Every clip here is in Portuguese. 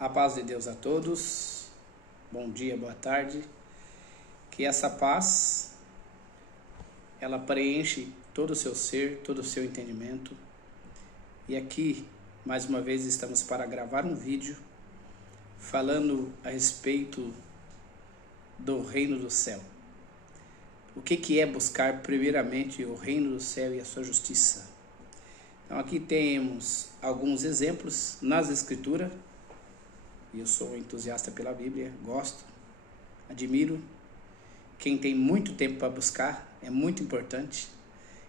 A paz de Deus a todos, bom dia, boa tarde, que essa paz, ela preenche todo o seu ser, todo o seu entendimento. E aqui, mais uma vez, estamos para gravar um vídeo falando a respeito do reino do céu. O que é buscar primeiramente o reino do céu e a sua justiça? Então aqui temos alguns exemplos nas escrituras. Eu sou entusiasta pela Bíblia, gosto, admiro. Quem tem muito tempo para buscar é muito importante.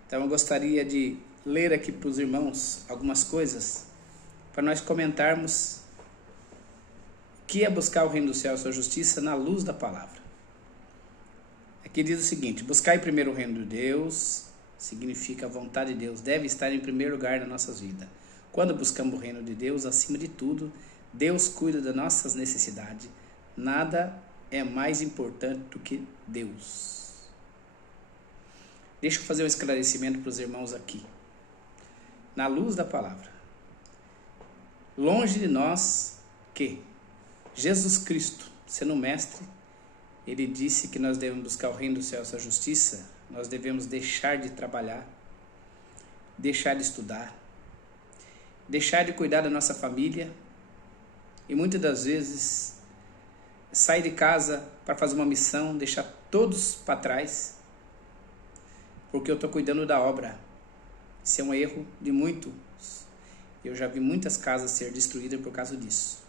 Então eu gostaria de ler aqui para os irmãos algumas coisas para nós comentarmos o que é buscar o reino do céu e a sua justiça na luz da palavra. Aqui diz o seguinte: buscar primeiro o reino de Deus significa a vontade de Deus deve estar em primeiro lugar nas nossas vidas. Quando buscamos o reino de Deus, acima de tudo, Deus cuida das nossas necessidades. Nada é mais importante do que Deus. Deixa eu fazer um esclarecimento para os irmãos aqui. Na luz da palavra. Longe de nós que Jesus Cristo, sendo mestre, ele disse que nós devemos buscar o reino do céu e a sua justiça. Nós devemos deixar de trabalhar, deixar de estudar, deixar de cuidar da nossa família e muitas das vezes sair de casa para fazer uma missão, deixar todos para trás porque eu estou cuidando da obra. Isso é um erro de muitos. Eu já vi muitas casas ser destruídas por causa disso.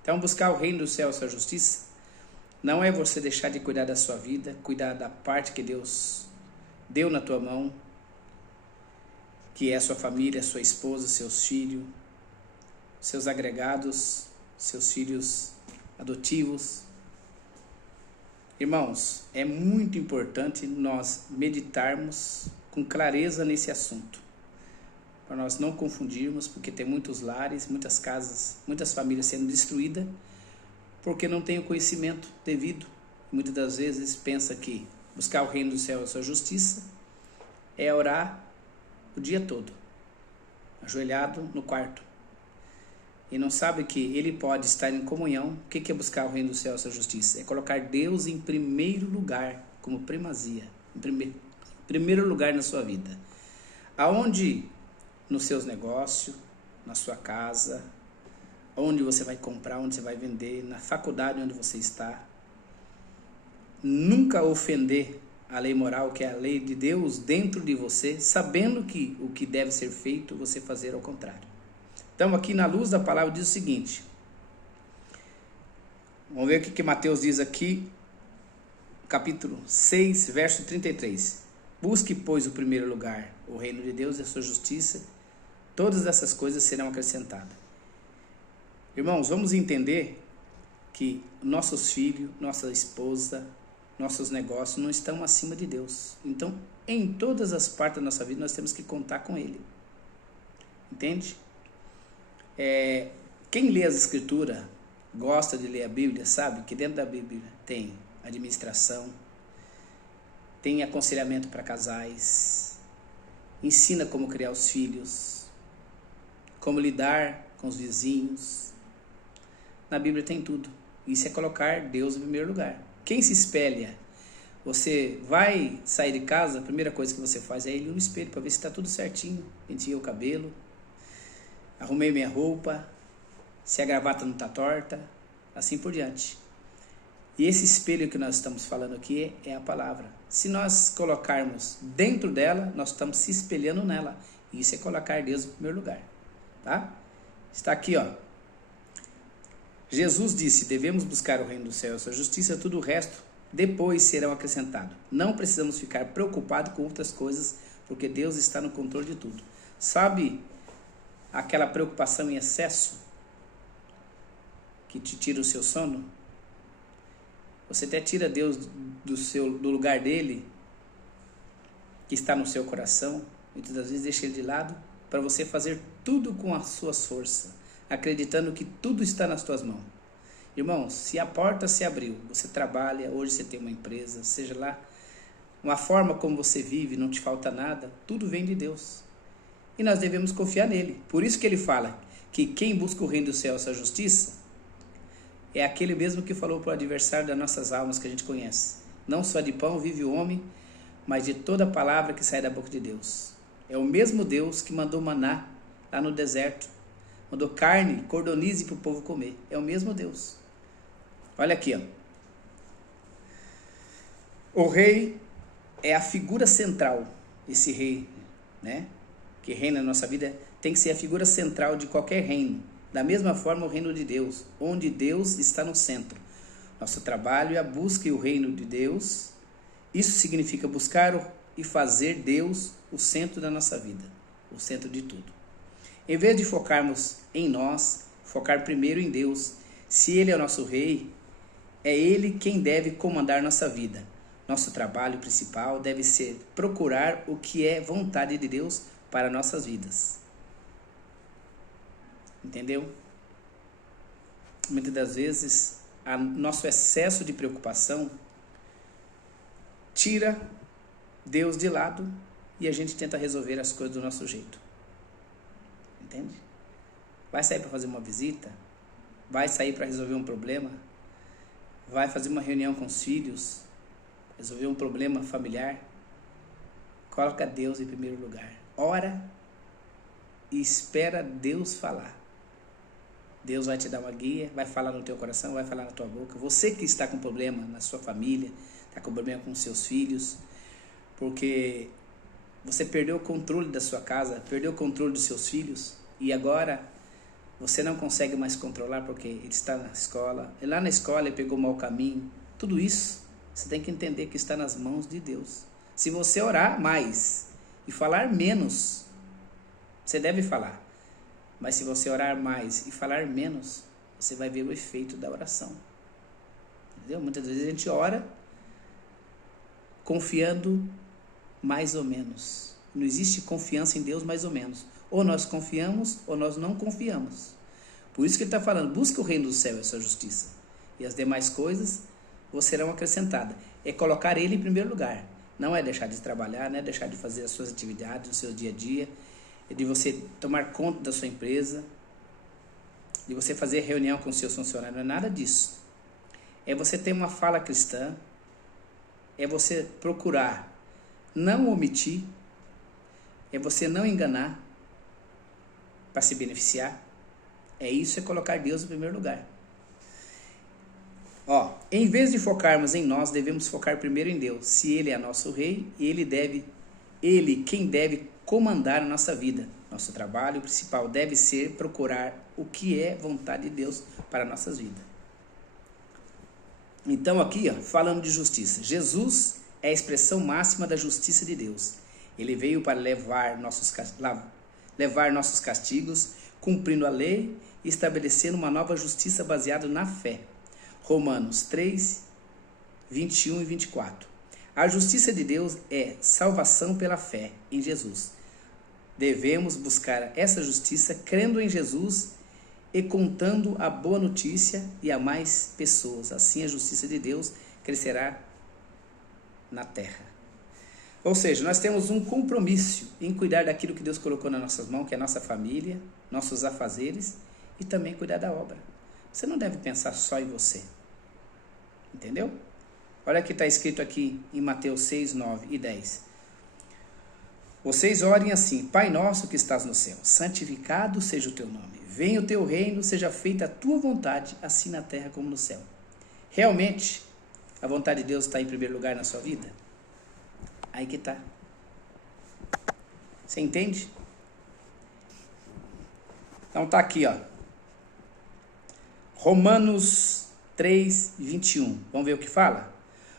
Então buscar o reino do céu e a sua justiça não é você deixar de cuidar da sua vida, cuidar da parte que Deus deu na tua mão, que é a sua família, sua esposa, seus filhos, seus agregados, seus filhos adotivos. Irmãos, é muito importante nós meditarmos com clareza nesse assunto, para nós não confundirmos, porque tem muitos lares, muitas casas, muitas famílias sendo destruídas, porque não tem o conhecimento devido. Muitas das vezes pensa que buscar o reino do céu e a sua justiça é orar o dia todo, ajoelhado no quarto, e não sabe que ele pode estar em comunhão. O que é buscar o reino do céu e a sua justiça? É colocar Deus em primeiro lugar, como primazia, em primeiro lugar na sua vida. Aonde? Nos seus negócios, na sua casa, onde você vai comprar, onde você vai vender, na faculdade onde você está. Nunca ofender a lei moral, que é a lei de Deus dentro de você, sabendo que o que deve ser feito, você fazer ao contrário. Então aqui na luz da palavra diz o seguinte, vamos ver o que Mateus diz aqui, capítulo 6, verso 33. Busque, pois, o primeiro lugar, o reino de Deus e a sua justiça, todas essas coisas serão acrescentadas. Irmãos, vamos entender que nossos filhos, nossa esposa, nossos negócios não estão acima de Deus. Então, em todas as partes da nossa vida, nós temos que contar com Ele. Entende? Quem lê as Escrituras, gosta de ler a Bíblia, sabe que dentro da Bíblia tem administração, tem aconselhamento para casais, ensina como criar os filhos, como lidar com os vizinhos. Na Bíblia tem tudo. Isso é colocar Deus em primeiro lugar. Quem se espelha? Você vai sair de casa, a primeira coisa que você faz é ir no espelho para ver se está tudo certinho. Pentei o cabelo, arrumei minha roupa, se a gravata não está torta, assim por diante. E esse espelho que nós estamos falando aqui é a palavra. Se nós colocarmos dentro dela, nós estamos se espelhando nela. E isso é colocar Deus em primeiro lugar. Tá? Está aqui, ó. Jesus disse: devemos buscar o reino do céu e a sua justiça, tudo o resto depois serão acrescentados. Não precisamos ficar preocupados com outras coisas, porque Deus está no controle de tudo. Sabe aquela preocupação em excesso que te tira o seu sono? Você até tira Deus do lugar dele, que está no seu coração, muitas das vezes deixa ele de lado, para você fazer tudo com as suas forças, acreditando que tudo está nas tuas mãos. Irmãos, se a porta se abriu, você trabalha, hoje você tem uma empresa, seja lá, uma forma como você vive, não te falta nada, tudo vem de Deus. E nós devemos confiar nele. Por isso que ele fala que quem busca o reino do céu e a sua justiça, é aquele mesmo que falou para o adversário das nossas almas que a gente conhece. Não só de pão vive o homem, mas de toda palavra que sai da boca de Deus. É o mesmo Deus que mandou maná lá no deserto, mandou carne, cordonize para o povo comer. É o mesmo Deus. Olha aqui, ó. O rei é a figura central. Esse rei, né, que reina na nossa vida, tem que ser a figura central de qualquer reino. Da mesma forma, o reino de Deus, onde Deus está no centro. Nosso trabalho é a busca e o reino de Deus. Isso significa buscar e fazer Deus o centro da nossa vida, o centro de tudo. Em vez de focarmos em nós, focar primeiro em Deus. Se Ele é o nosso rei, é Ele quem deve comandar nossa vida. Nosso trabalho principal deve ser procurar o que é vontade de Deus para nossas vidas. Entendeu? Muitas das vezes, nosso excesso de preocupação tira Deus de lado e a gente tenta resolver as coisas do nosso jeito. Entende? Vai sair para fazer uma visita, vai sair para resolver um problema, vai fazer uma reunião com os filhos, resolver um problema familiar. Coloca Deus em primeiro lugar. Ora e espera Deus falar. Deus vai te dar uma guia, vai falar no teu coração, vai falar na tua boca. Você que está com problema na sua família, está com problema com seus filhos, porque você perdeu o controle da sua casa, perdeu o controle dos seus filhos e agora você não consegue mais controlar porque ele está na escola. E lá na escola ele pegou o mau caminho. Tudo isso você tem que entender que está nas mãos de Deus. Se você orar mais e falar menos, você deve falar. Mas se você orar mais e falar menos, você vai ver o efeito da oração. Entendeu? Muitas vezes a gente ora confiando mais ou menos. Não existe confiança em Deus mais ou menos. Ou nós confiamos ou nós não confiamos. Por isso que ele está falando, busca o reino do céu e a sua justiça. E as demais coisas vos serão acrescentadas. É colocar ele em primeiro lugar. Não é deixar de trabalhar, não é deixar de fazer as suas atividades, o seu dia a dia. É de você tomar conta da sua empresa, de você fazer reunião com os seus funcionários, não é nada disso. É você ter uma fala cristã, é você procurar não omitir, é você não enganar para se beneficiar. É isso, é colocar Deus em primeiro lugar. Ó, em vez de focarmos em nós, devemos focar primeiro em Deus. Se Ele é nosso rei, Ele quem deve comandar a nossa vida. Nosso trabalho principal deve ser procurar o que é vontade de Deus para nossas vidas. Então aqui, ó, falando de justiça, Jesus é a expressão máxima da justiça de Deus. Ele veio para levar nossos castigos, cumprindo a lei e estabelecendo uma nova justiça baseada na fé. Romanos 3, 21 e 24. A justiça de Deus é salvação pela fé em Jesus. Devemos buscar essa justiça crendo em Jesus e contando a boa notícia e a mais pessoas. Assim a justiça de Deus crescerá na terra. Ou seja, nós temos um compromisso em cuidar daquilo que Deus colocou nas nossas mãos, que é a nossa família, nossos afazeres, e também cuidar da obra. Você não deve pensar só em você. Entendeu? Olha o que está escrito aqui em Mateus 6, 9 e 10. Vocês orem assim: Pai nosso que estás no céu, santificado seja o teu nome. Venha o teu reino, seja feita a tua vontade, assim na terra como no céu. Realmente, a vontade de Deus está em primeiro lugar na sua vida? Aí que está. Você entende? Então tá aqui, ó. Romanos 3, 21. Vamos ver o que fala?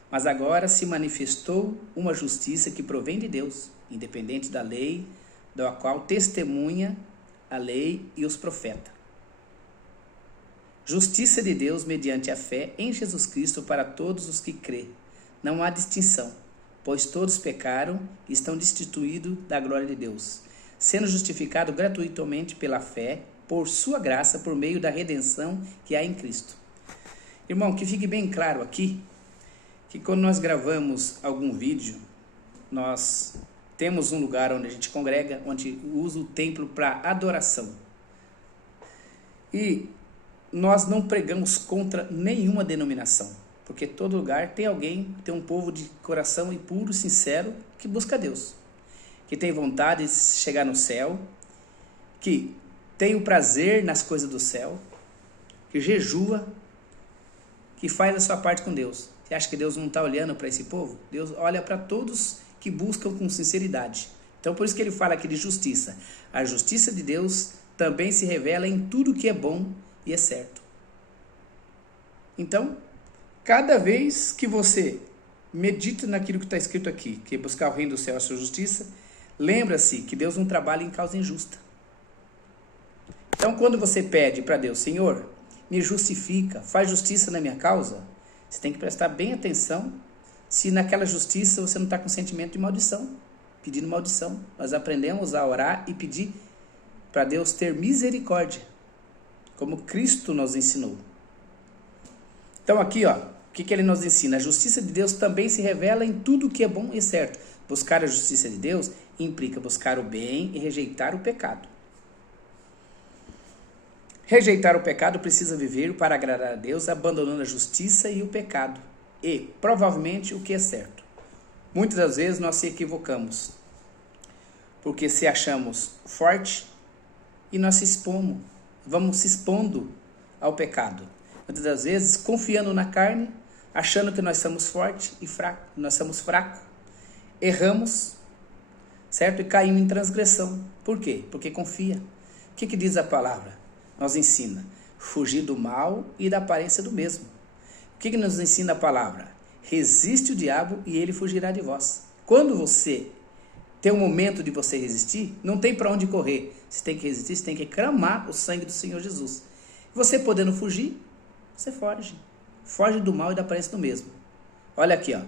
Mas agora se manifestou uma justiça que provém de Deus, independente da lei, da qual testemunha a lei e os profetas. Justiça de Deus mediante a fé em Jesus Cristo para todos os que crê. Não há distinção, pois todos pecaram e estão destituídos da glória de Deus, sendo justificado gratuitamente pela fé, por sua graça, por meio da redenção que há em Cristo. Irmão, que fique bem claro aqui, que quando nós gravamos algum vídeo, nós temos um lugar onde a gente congrega, onde usa o templo para adoração. E nós não pregamos contra nenhuma denominação, porque todo lugar tem alguém, tem um povo de coração impuro, sincero, que busca Deus, que tem vontade de chegar no céu, que tem o prazer nas coisas do céu, que jejua, que faz a sua parte com Deus. Você acha que Deus não está olhando para esse povo? Deus olha para todos que buscam com sinceridade. Então, por isso que ele fala aqui de justiça. A justiça de Deus também se revela em tudo que é bom e é certo. Então, cada vez que você medita naquilo que está escrito aqui, que é buscar o reino do céu e a sua justiça, lembra-se que Deus não trabalha em causa injusta. Então, quando você pede para Deus, Senhor, me justifica, faz justiça na minha causa, você tem que prestar bem atenção se naquela justiça você não está com sentimento de maldição, pedindo maldição. Nós aprendemos a orar e pedir para Deus ter misericórdia, como Cristo nos ensinou. Então aqui, ó, o que ele nos ensina? A justiça de Deus também se revela em tudo que é bom e certo. Buscar a justiça de Deus implica buscar o bem e rejeitar o pecado. Rejeitar o pecado precisa viver para agradar a Deus, abandonando a justiça e o pecado. E, provavelmente, o que é certo. Muitas das vezes nós se equivocamos, porque se achamos forte e nós vamos se expondo ao pecado. Muitas das vezes confiando na carne, achando que nós somos fortes e fracos, nós somos fracos. Erramos, certo? E caímos em transgressão. Por quê? Porque confia. O que diz a palavra? Nos ensina fugir do mal e da aparência do mesmo. O que nos ensina a palavra? Resiste o diabo e ele fugirá de vós. Quando você tem um momento de você resistir, não tem para onde correr. Você tem que resistir, você tem que clamar o sangue do Senhor Jesus. Você podendo fugir, você foge. Foge do mal e da aparência do mesmo. Olha aqui, ó.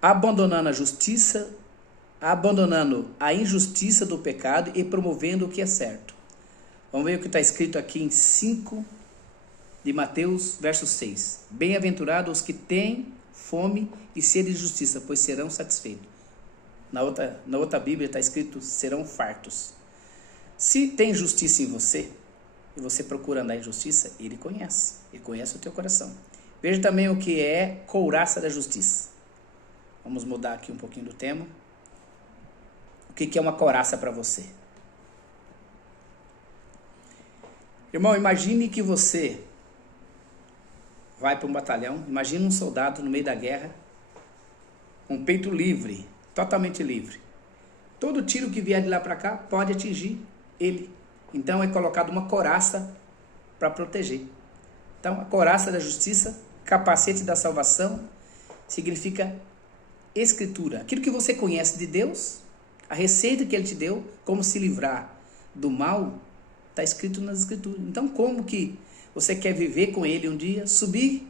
Abandonando a justiça, abandonando a injustiça do pecado e promovendo o que é certo. Vamos ver o que está escrito aqui em 5 de Mateus, verso 6. Bem-aventurados os que têm fome e sede de justiça, pois serão satisfeitos. Na outra Bíblia está escrito, serão fartos. Se tem justiça em você, e você procura andar em justiça, ele conhece o teu coração. Veja também o que é couraça da justiça. Vamos mudar aqui um pouquinho do tema. O que é uma couraça para você? Irmão, imagine que você vai para um batalhão, imagine um soldado no meio da guerra, com o peito livre, totalmente livre. Todo tiro que vier de lá para cá pode atingir ele. Então é colocado uma couraça para proteger. Então a couraça da justiça, capacete da salvação, significa escritura. Aquilo que você conhece de Deus, a receita que ele te deu, como se livrar do mal, está escrito nas escrituras. Então como que você quer viver com ele um dia, subir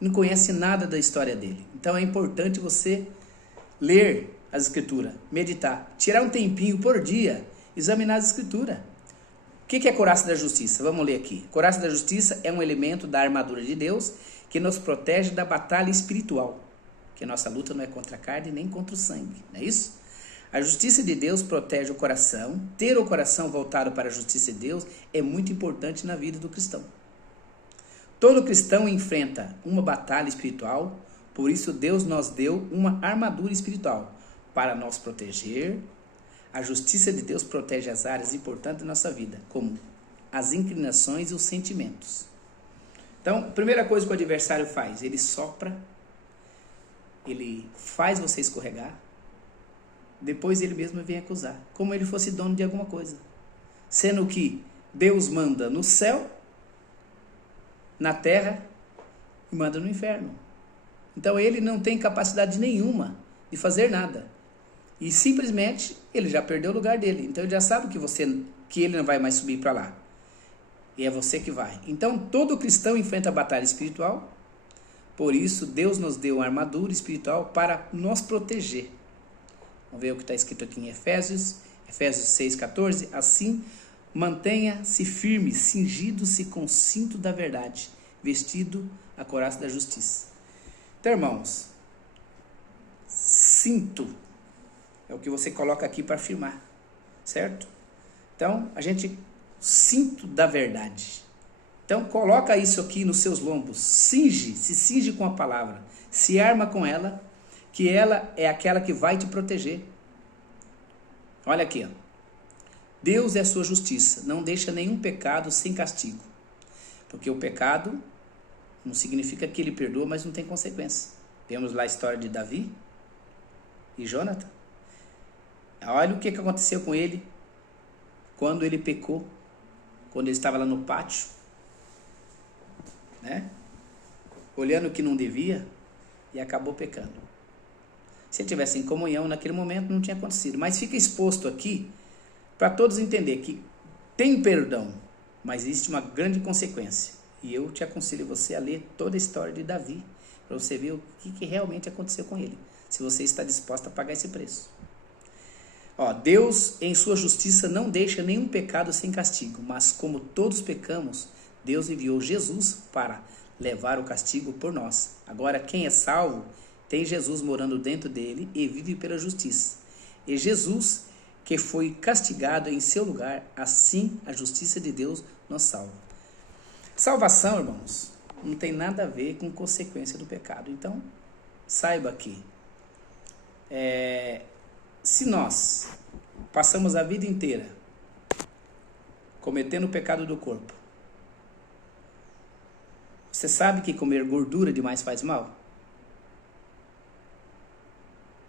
e não conhece nada da história dele? Então é importante você ler as escrituras, meditar, tirar um tempinho por dia, examinar as escrituras. O que é couraça da justiça? Vamos ler aqui. Couraça da justiça é um elemento da armadura de Deus que nos protege da batalha espiritual. Que a nossa luta não é contra a carne nem contra o sangue, não é isso? A justiça de Deus protege o coração. Ter o coração voltado para a justiça de Deus é muito importante na vida do cristão. Todo cristão enfrenta uma batalha espiritual, por isso Deus nos deu uma armadura espiritual para nos proteger. A justiça de Deus protege as áreas importantes da nossa vida, como as inclinações e os sentimentos. Então, a primeira coisa que o adversário faz, ele sopra, ele faz você escorregar, depois ele mesmo vem acusar, como ele fosse dono de alguma coisa. Sendo que Deus manda no céu, na terra e manda no inferno. Então ele não tem capacidade nenhuma de fazer nada. E simplesmente ele já perdeu o lugar dele. Então ele já sabe que ele não vai mais subir para lá. E é você que vai. Então todo cristão enfrenta a batalha espiritual. Por isso Deus nos deu uma armadura espiritual para nos proteger. Vamos ver o que está escrito aqui em Efésios 6,14. Assim, mantenha-se firme, cingido-se com o cinto da verdade, vestido a couraça da justiça. Então, irmãos, cinto é o que você coloca aqui para firmar, certo? Então, a gente cinto da verdade. Então coloca isso aqui nos seus lombos, se cinge com a palavra, se arma com ela, que ela é aquela que vai te proteger. Olha aqui, ó. Deus é a sua justiça, não deixa nenhum pecado sem castigo. Porque o pecado não significa que ele perdoa, mas não tem consequência. Temos lá a história de Davi e Jonathan. Olha o que aconteceu com ele quando ele pecou, quando ele estava lá no pátio, né? Olhando o que não devia e acabou pecando. Se ele tivesse em comunhão naquele momento não tinha acontecido. Mas fica exposto aqui para todos entender que tem perdão, mas existe uma grande consequência. E eu te aconselho você a ler toda a história de Davi, para você ver o que realmente aconteceu com ele, se você está disposto a pagar esse preço. Ó, Deus, em sua justiça, não deixa nenhum pecado sem castigo, mas como todos pecamos, Deus enviou Jesus para levar o castigo por nós. Agora, quem é salvo, tem Jesus morando dentro dele e vive pela justiça. E Jesus, que foi castigado em seu lugar, assim a justiça de Deus nos salva. Salvação, irmãos, não tem nada a ver com consequência do pecado. Então, saiba que se nós passamos a vida inteira cometendo o pecado do corpo, você sabe que comer gordura demais faz mal?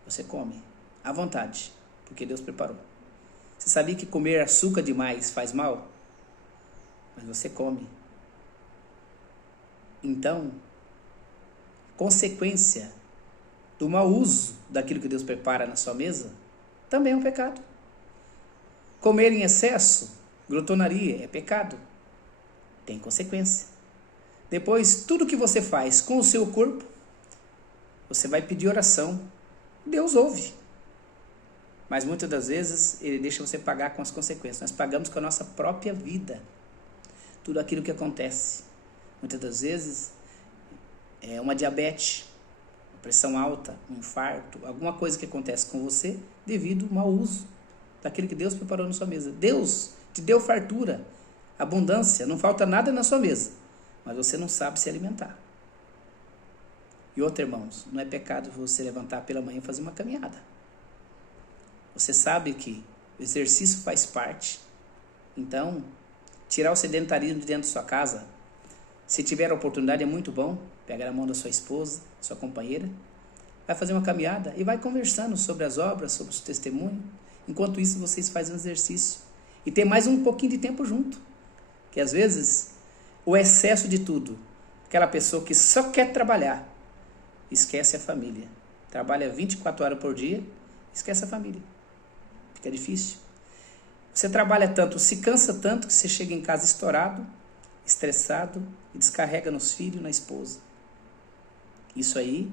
Você come à vontade, porque Deus preparou. Você sabia que comer açúcar demais faz mal? Mas você come. Então, consequência do mau uso daquilo que Deus prepara na sua mesa também é um pecado. Comer em excesso, glutonaria, é pecado. Tem consequência. Depois, tudo que você faz com o seu corpo, você vai pedir oração. Deus ouve. Mas muitas das vezes ele deixa você pagar com as consequências. Nós pagamos com a nossa própria vida tudo aquilo que acontece. Muitas das vezes é uma diabetes, uma pressão alta, um infarto, alguma coisa que acontece com você devido ao mau uso daquilo que Deus preparou na sua mesa. Deus te deu fartura, abundância, não falta nada na sua mesa, mas você não sabe se alimentar. E outra, irmãos, não é pecado você levantar pela manhã e fazer uma caminhada. Você sabe que o exercício faz parte. Então, tirar o sedentarismo de dentro da sua casa, se tiver a oportunidade, é muito bom. Pegar a mão da sua esposa, sua companheira, vai fazer uma caminhada e vai conversando sobre as obras, sobre os testemunhos. Enquanto isso, vocês fazem um exercício. E tem mais um pouquinho de tempo junto. Que às vezes, o excesso de tudo, aquela pessoa que só quer trabalhar, esquece a família. Trabalha 24 horas por dia, esquece a família. Fica difícil. Você trabalha tanto, se cansa tanto, que você chega em casa estourado, estressado e descarrega nos filhos e na esposa. Isso aí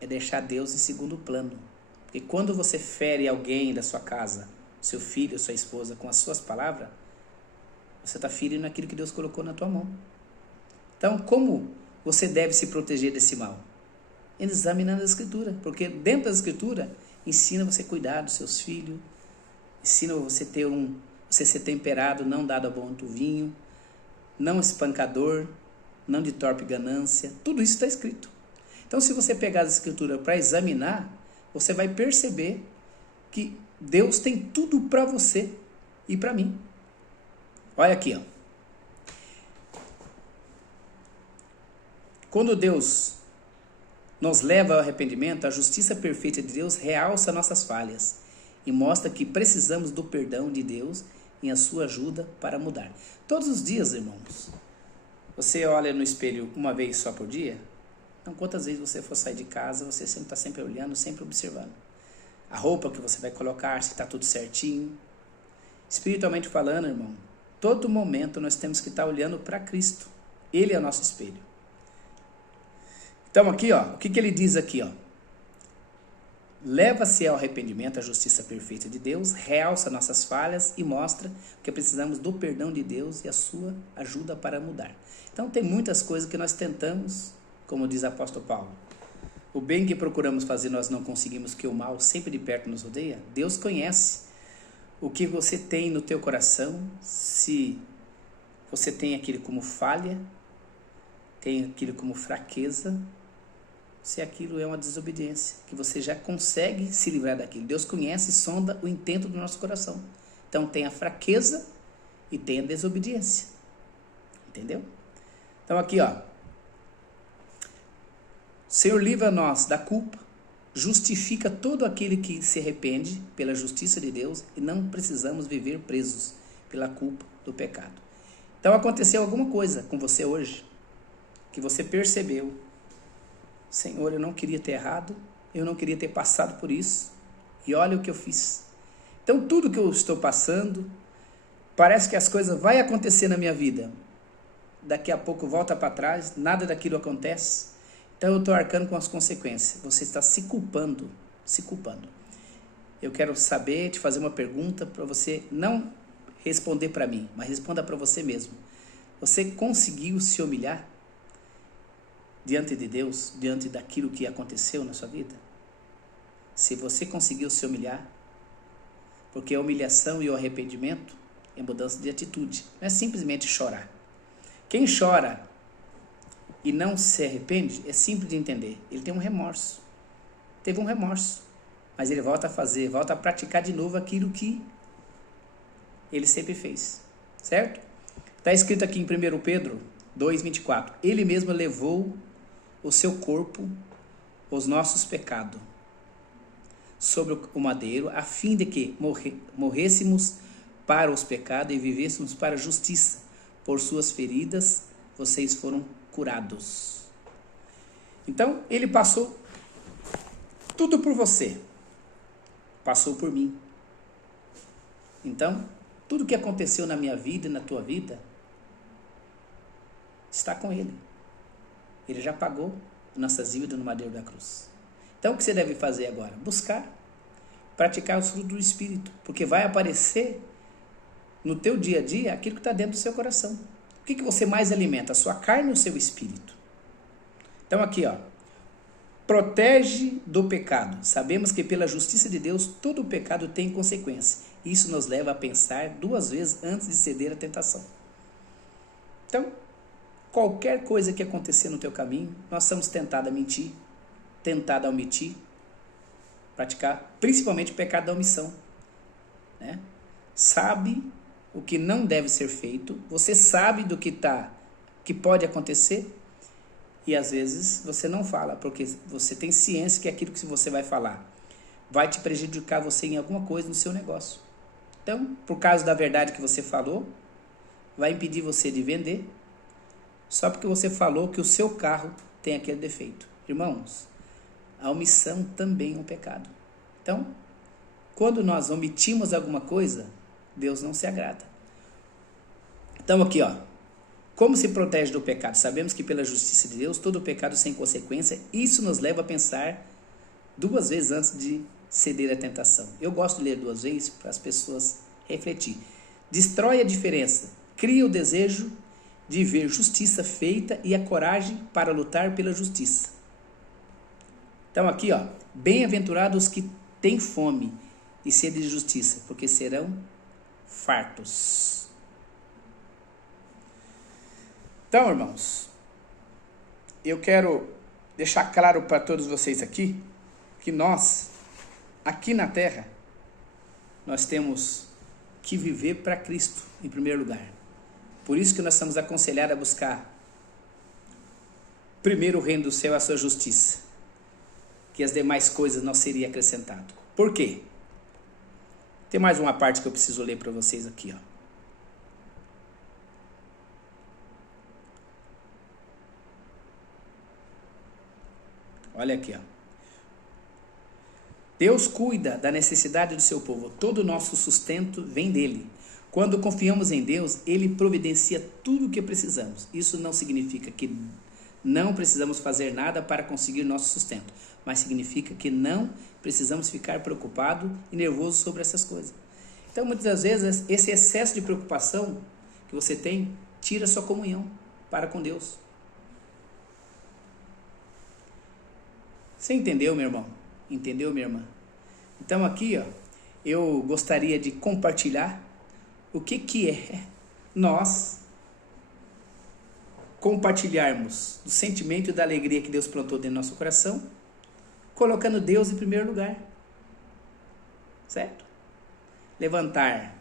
é deixar Deus em segundo plano. Porque quando você fere alguém da sua casa, seu filho, sua esposa, com as suas palavras, você está ferindo aquilo que Deus colocou na tua mão. Então, como você deve se proteger desse mal? Examinando a Escritura. Porque dentro da Escritura, ensina você a cuidar dos seus filhos, ensina você você ser temperado, não dado a bom vinho, não espancador, não de torpe ganância. Tudo isso está escrito. Então, se você pegar a Escritura para examinar, você vai perceber que Deus tem tudo para você e para mim. Olha aqui, ó. Quando Deus nos leva ao arrependimento, a justiça perfeita de Deus realça nossas falhas e mostra que precisamos do perdão de Deus e a sua ajuda para mudar. Todos os dias, irmãos, você olha no espelho uma vez só por dia? Então, quantas vezes você for sair de casa, você sempre está sempre olhando, sempre observando. A roupa que você vai colocar, se está tudo certinho. Espiritualmente falando, irmão, todo momento nós temos que estar olhando para Cristo. Ele é o nosso espelho. Então aqui, ó, o que ele diz aqui, ó? Leva-se ao arrependimento a justiça perfeita de Deus, realça nossas falhas e mostra que precisamos do perdão de Deus e a sua ajuda para mudar. Então tem muitas coisas que nós tentamos, como diz o apóstolo Paulo. O bem que procuramos fazer nós não conseguimos, que o mal sempre de perto nos rodeia. Deus conhece o que você tem no teu coração, se você tem aquilo como falha, tem aquilo como fraqueza, se aquilo é uma desobediência, que você já consegue se livrar daquilo. Deus conhece e sonda o intento do nosso coração. Então tem a fraqueza e tem a desobediência. Entendeu? Então aqui, ó. Senhor, livra nós da culpa, justifica todo aquele que se arrepende pela justiça de Deus e não precisamos viver presos pela culpa do pecado. Então aconteceu alguma coisa com você hoje que você percebeu: Senhor, eu não queria ter errado, eu não queria ter passado por isso e olha o que eu fiz. Então tudo que eu estou passando, parece que as coisas vão acontecer na minha vida, daqui a pouco volta para trás, nada daquilo acontece. Então eu estou arcando com as consequências. Você está se culpando, se culpando. Eu quero saber, te fazer uma pergunta para você não responder para mim, mas responda para você mesmo. Você conseguiu se humilhar diante de Deus, diante daquilo que aconteceu na sua vida? Se você conseguiu se humilhar, porque a humilhação e o arrependimento é mudança de atitude, não é simplesmente chorar. Quem chora e não se arrepende, é simples de entender. Ele tem um remorso. Teve um remorso. Mas ele volta a fazer, volta a praticar de novo aquilo que ele sempre fez. Certo? Está escrito aqui em 1 Pedro 2,24. Ele mesmo levou o seu corpo, os nossos pecados, sobre o madeiro, a fim de que morrêssemos para os pecados e vivêssemos para a justiça. Por suas feridas, vocês foram curados. Então, ele passou tudo por você. Passou por mim. Então, tudo que aconteceu na minha vida e na tua vida está com ele. Ele já pagou nossas dívidas no madeiro da cruz. Então, o que você deve fazer agora? Buscar, praticar os frutos do Espírito, porque vai aparecer no teu dia a dia aquilo que está dentro do seu coração. O que você mais alimenta? A sua carne ou o seu espírito? Então aqui, ó. Protege do pecado. Sabemos que pela justiça de Deus, todo o pecado tem consequência. Isso nos leva a pensar 2 vezes antes de ceder à tentação. Então, qualquer coisa que acontecer no teu caminho, nós somos tentados a mentir, tentados a omitir, praticar, principalmente o pecado da omissão. Né? Sabe o que não deve ser feito, você sabe do que pode acontecer e às vezes você não fala, porque você tem ciência que aquilo que você vai falar vai te prejudicar você em alguma coisa no seu negócio. Então, por causa da verdade que você falou, vai impedir você de vender, só porque você falou que o seu carro tem aquele defeito. Irmãos, a omissão também é um pecado. Então, quando nós omitimos alguma coisa, Deus não se agrada. Então aqui, ó. Como se protege do pecado? Sabemos que pela justiça de Deus, todo pecado sem consequência, isso nos leva a pensar 2 vezes antes de ceder à tentação. Eu gosto de ler 2 vezes para as pessoas refletir. Destrói a diferença, cria o desejo de ver justiça feita e a coragem para lutar pela justiça. Então aqui, ó. Bem-aventurados os que têm fome e sede de justiça, porque serão fartos. Então, irmãos, eu quero deixar claro para todos vocês aqui que nós, aqui na terra, nós temos que viver para Cristo em primeiro lugar. Por isso que nós somos aconselhados a buscar primeiro o reino do céu e a sua justiça, que as demais coisas não seriam acrescentadas. Por quê? Tem mais uma parte que eu preciso ler para vocês aqui, ó. Olha aqui, ó. Deus cuida da necessidade do seu povo. Todo o nosso sustento vem dele. Quando confiamos em Deus, ele providencia tudo o que precisamos. Isso não significa que não precisamos fazer nada para conseguir nosso sustento, mas significa que não precisamos ficar preocupados e nervosos sobre essas coisas. Então, muitas das vezes, esse excesso de preocupação que você tem, tira sua comunhão para com Deus. Você entendeu, meu irmão? Entendeu, minha irmã? Então aqui, ó, eu gostaria de compartilhar o que é nós compartilharmos do sentimento e da alegria que Deus plantou dentro do nosso coração, colocando Deus em primeiro lugar. Certo? Levantar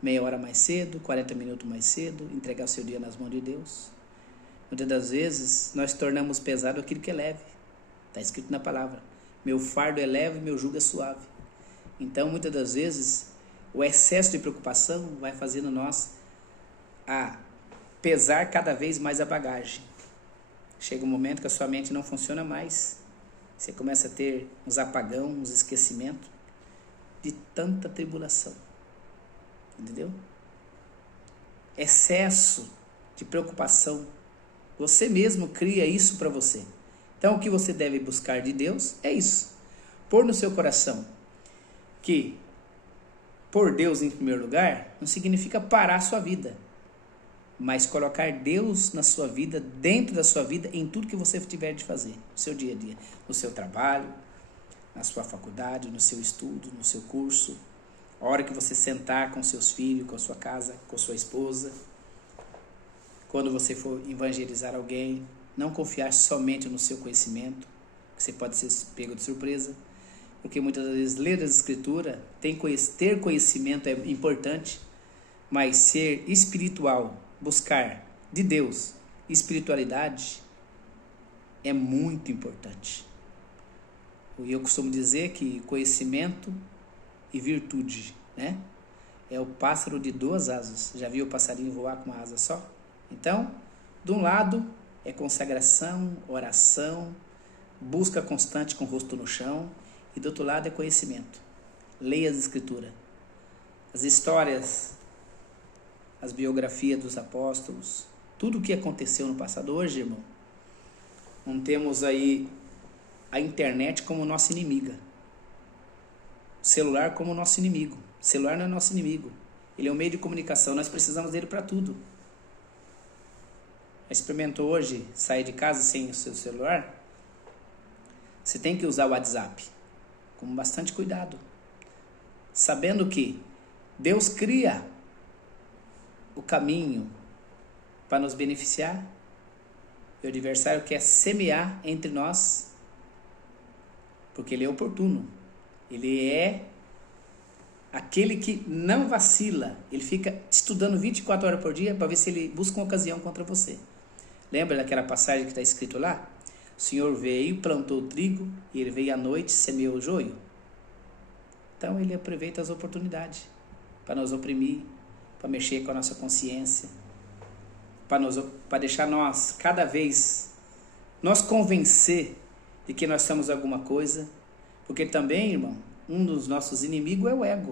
meia hora mais cedo, 40 minutos mais cedo, entregar o seu dia nas mãos de Deus. Muitas das vezes nós tornamos pesado aquilo que é leve. Está escrito na palavra: meu fardo é leve, meu jugo é suave. Então, muitas das vezes, o excesso de preocupação vai fazendo nós a pesar cada vez mais a bagagem. Chega um momento que a sua mente não funciona mais. Você começa a ter uns apagão, uns esquecimentos de tanta tribulação. Entendeu? Excesso de preocupação. Você mesmo cria isso para você. Então, o que você deve buscar de Deus é isso. Pôr no seu coração que pôr Deus em primeiro lugar não significa parar a sua vida, mas colocar Deus na sua vida, dentro da sua vida, em tudo que você tiver de fazer, no seu dia a dia, no seu trabalho, na sua faculdade, no seu estudo, no seu curso, a hora que você sentar com seus filhos, com a sua casa, com a sua esposa, quando você for evangelizar alguém, não confiar somente no seu conhecimento, que você pode ser pego de surpresa, porque muitas vezes ler as escrituras, ter conhecimento é importante, mas ser espiritual, buscar de Deus espiritualidade é muito importante. E eu costumo dizer que conhecimento e virtude, né? É o pássaro de duas asas. Já viu o passarinho voar com uma asa só? Então, de um lado é consagração, oração, busca constante com o rosto no chão, e do outro lado é conhecimento. Leia as escrituras, as histórias, as biografias dos apóstolos, tudo o que aconteceu no passado. Hoje, irmão, não temos aí a internet como nossa inimiga, o celular como nosso inimigo. O celular não é nosso inimigo, ele é um meio de comunicação, nós precisamos dele para tudo. Experimentou hoje sair de casa sem o seu celular? Você tem que usar o WhatsApp com bastante cuidado, sabendo que Deus cria o caminho para nos beneficiar, e o adversário quer semear entre nós, porque ele é oportuno, ele é aquele que não vacila, ele fica estudando 24 horas por dia para ver se ele busca uma ocasião contra você. Lembra daquela passagem que está escrito lá? O Senhor veio, plantou o trigo, e ele veio à noite, semeou o joio. Então ele aproveita as oportunidades para nos oprimir, para mexer com a nossa consciência, para deixar nós, cada vez, nós convencer de que nós somos alguma coisa, porque também, irmão, um dos nossos inimigos é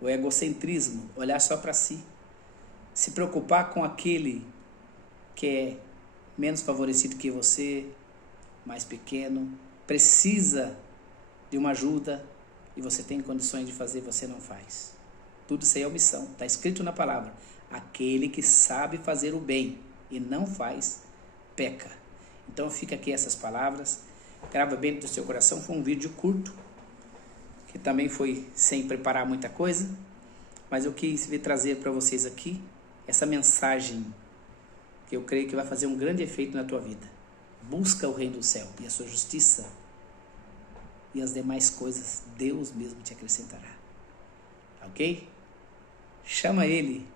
o egocentrismo, olhar só para si, se preocupar com aquele que é menos favorecido que você, mais pequeno, precisa de uma ajuda e você tem condições de fazer, você não faz. Tudo isso aí é omissão, está escrito na palavra: aquele que sabe fazer o bem e não faz, peca. Então fica aqui essas palavras, grava bem no seu coração. Foi um vídeo curto, que também foi sem preparar muita coisa, mas eu quis trazer para vocês aqui essa mensagem que eu creio que vai fazer um grande efeito na tua vida. Busca o reino do céu e a sua justiça, e as demais coisas Deus mesmo te acrescentará. Ok? Chama Ele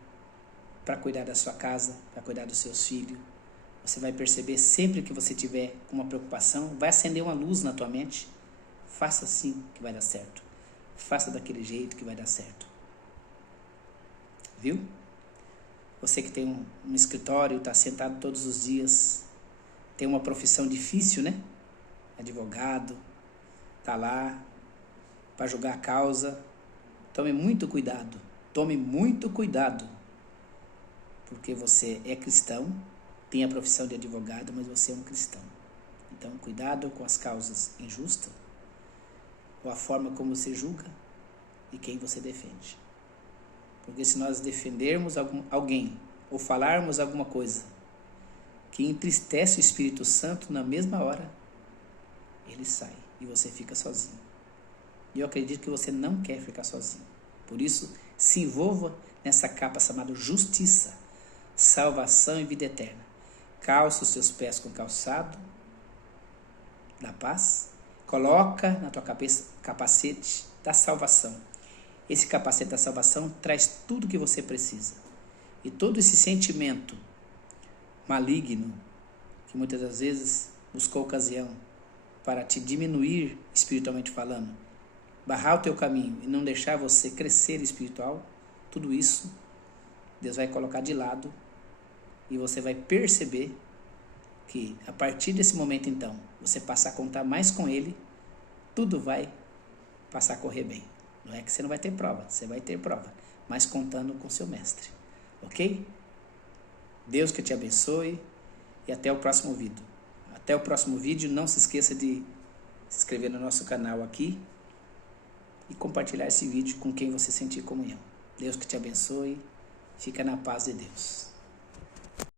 para cuidar da sua casa, para cuidar dos seus filhos. Você vai perceber, sempre que você tiver uma preocupação, vai acender uma luz na tua mente. Faça assim que vai dar certo. Faça daquele jeito que vai dar certo. Viu? Você que tem um escritório, está sentado todos os dias, tem uma profissão difícil, né? Advogado, está lá para julgar a causa. Tome muito cuidado, porque você é cristão, tem a profissão de advogado, mas você é um cristão. Então, cuidado com as causas injustas, ou a forma como você julga e quem você defende. Porque se nós defendermos alguém ou falarmos alguma coisa que entristece o Espírito Santo, na mesma hora ele sai e você fica sozinho. E eu acredito que você não quer ficar sozinho. Por isso, se envolva nessa capa chamada justiça, salvação e vida eterna. Calça os seus pés com calçado da paz. Coloca na tua cabeça capacete da salvação. Esse capacete da salvação traz tudo que você precisa. E todo esse sentimento maligno, que muitas das vezes buscou ocasião para te diminuir espiritualmente falando, barrar o teu caminho e não deixar você crescer espiritual, tudo isso Deus vai colocar de lado e você vai perceber que a partir desse momento então, você passar a contar mais com Ele, tudo vai passar a correr bem. Não é que você não vai ter prova, você vai ter prova, mas contando com seu mestre, ok? Deus que te abençoe e até o próximo vídeo. Até o próximo vídeo, não se esqueça de se inscrever no nosso canal aqui e compartilhar esse vídeo com quem você sentir comunhão. Deus que te abençoe, fica na paz de Deus.